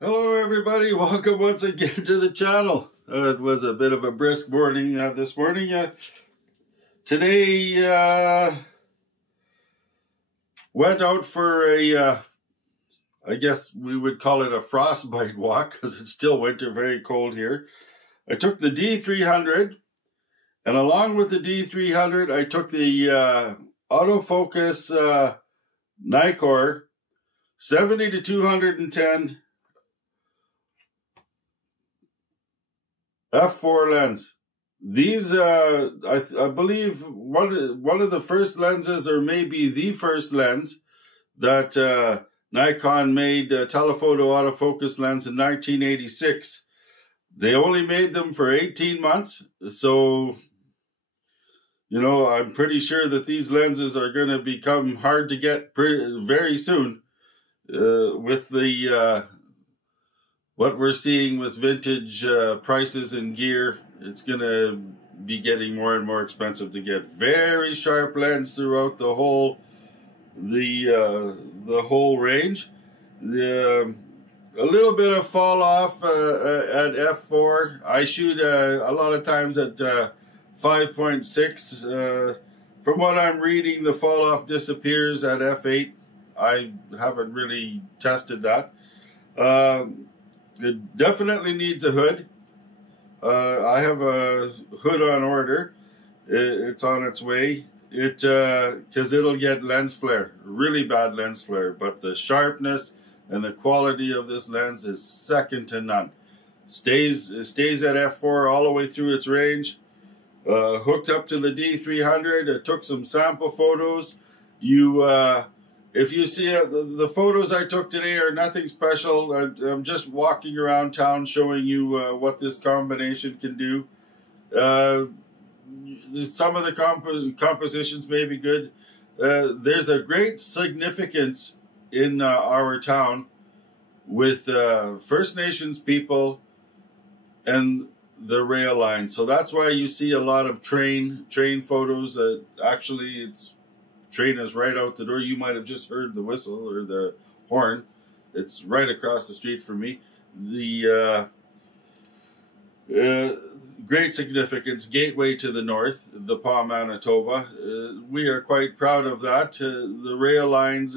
Hello everybody, welcome once again to the channel. It was a bit of a brisk morning this morning. Today went out for a, I guess we would call it a frostbite walk because it's still winter, very cold here. I took the D300, and along with the D300 I took the autofocus Nikon 70 to 210 f4 lens. These, I believe, one of the first lenses, or maybe the first lens that Nikon made, telephoto autofocus lens in 1986. They only made them for 18 months, so you know I'm pretty sure that these lenses are going to become hard to get very soon. With the what we're seeing with vintage prices and gear, it's going to be getting more and more expensive to get very sharp lens throughout the whole range. A little bit of fall off at f4. I shoot a lot of times at 5.6. From what I'm reading, the fall off disappears at f8. I haven't really tested that. It definitely needs a hood. I have a hood on order. It's on its way. Because it'll get lens flare, really bad lens flare. But the sharpness and the quality of this lens is second to none. It stays at f4 all the way through its range. Hooked up to the D300. I took some sample photos. If you see the photos I took today are nothing special. I'm just walking around town showing you what this combination can do. Some of the compositions may be good. There's a great significance in our town with First Nations people and the rail line. So that's why you see a lot of train photos. Actually, train is right out the door. You might have just heard the whistle or the horn. It's right across the street from me. The great significance, gateway to the north, the Pas, Manitoba. We are quite proud of that. The rail lines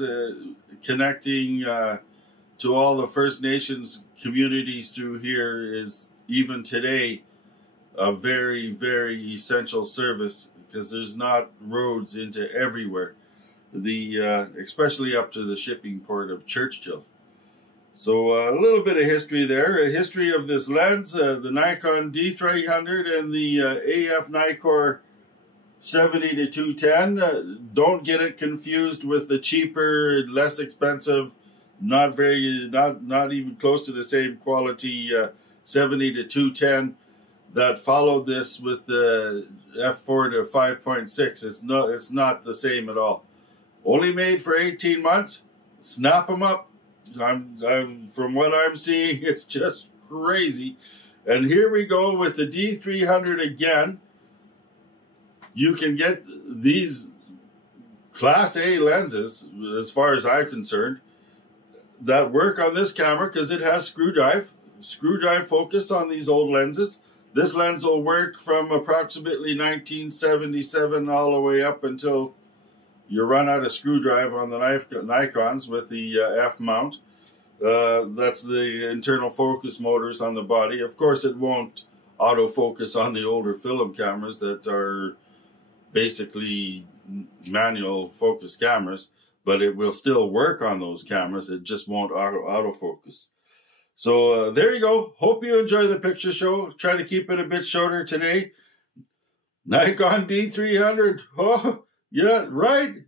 connecting to all the First Nations communities through here is, even today, a very, very essential service, because there's not roads into everywhere, especially up to the shipping port of Churchill. So a little bit of history there, a history of this lens, the Nikon D300 and the AF Nikon 70 to 210. Don't get it confused with the cheaper, less expensive, not even close to the same quality 70 to 210 that followed this with the f4 to 5.6. It's not the same at all. Only made for 18 months. Snap them up. From what I'm seeing, it's just crazy. And here we go with the D300 again. You can get these Class A lenses, as far as I'm concerned, that work on this camera because it has screw drive focus on these old lenses. This lens will work from approximately 1977 all the way up until you run out of screw drive on the Nikons with the F mount. That's the internal focus motors on the body. Of course, it won't autofocus on the older film cameras that are basically manual focus cameras, but it will still work on those cameras. It just won't autofocus. So there you go. Hope you enjoy the picture show. Try to keep it a bit shorter today. Nikon D300. Oh, yeah, right.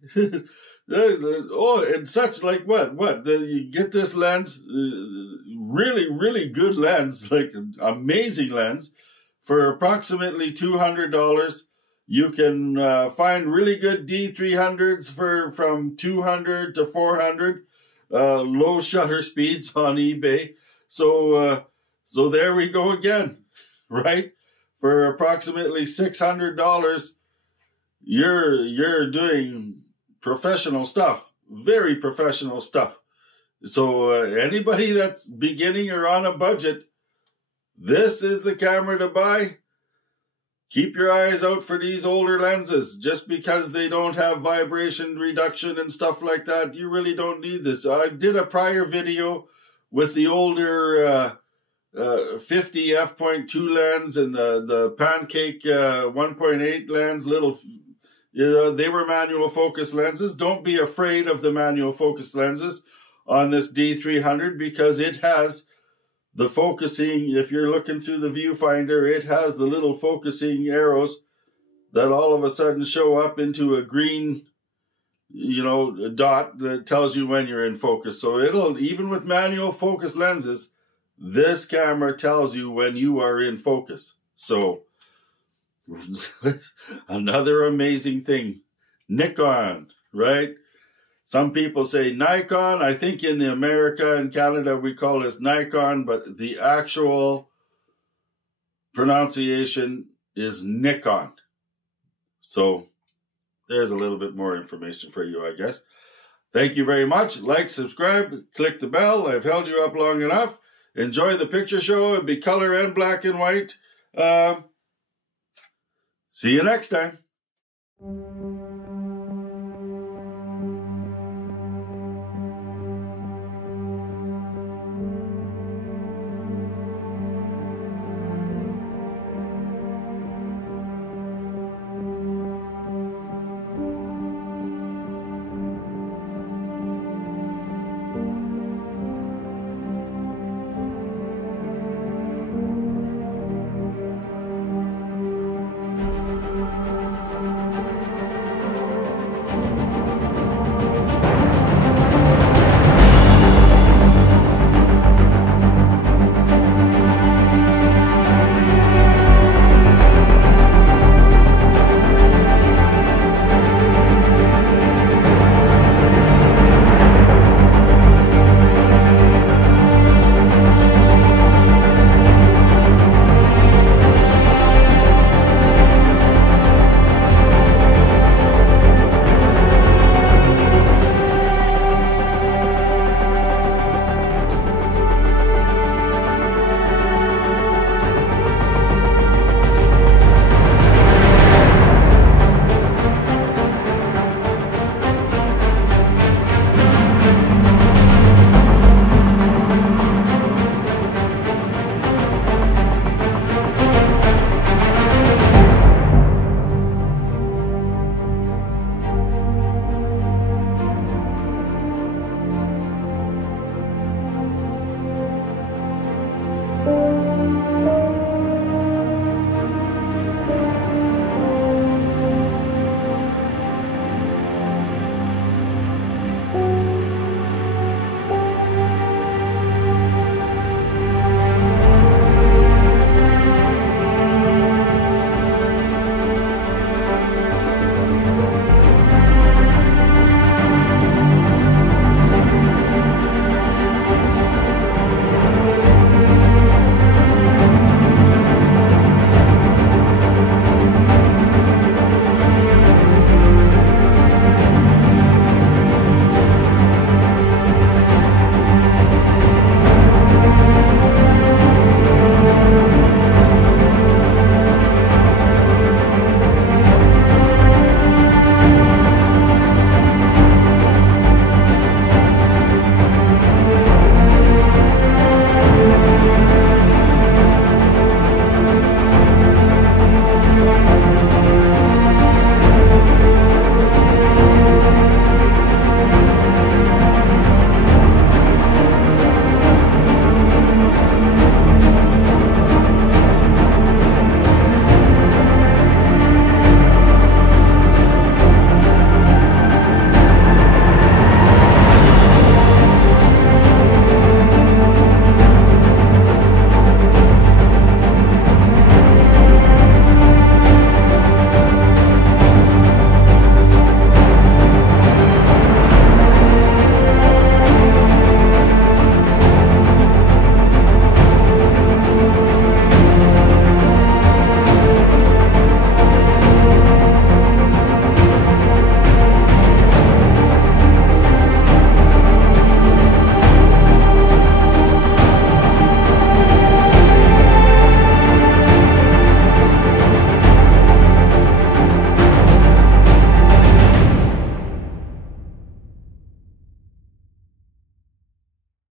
Oh, and such, like what? You get this lens, really, really good lens, like an amazing lens, for approximately $200. You can find really good D300s from 200 to 400, low shutter speeds on eBay. So there we go again, right? For approximately $600, you're doing professional stuff, very professional stuff. So anybody that's beginning or on a budget, this is the camera to buy. Keep your eyes out for these older lenses. Just because they don't have vibration reduction and stuff like that, you really don't need this. I did a prior video with the older 50 f.2 lens and the Pancake 1.8 lens. They were manual focus lenses. Don't be afraid of the manual focus lenses on this D300 because it has the focusing. If you're looking through the viewfinder, it has the little focusing arrows that all of a sudden show up into a green, dot that tells you when you're in focus. So it'll, even with manual focus lenses, this camera tells you when you are in focus. So another amazing thing. Nikon, right? Some people say Nikon. I think in America and Canada we call this Nikon, but the actual pronunciation is Nikon. So there's a little bit more information for you, I guess. Thank you very much. Like, subscribe, click the bell. I've held you up long enough. Enjoy the picture show. It'll be color and black and white. See you next time.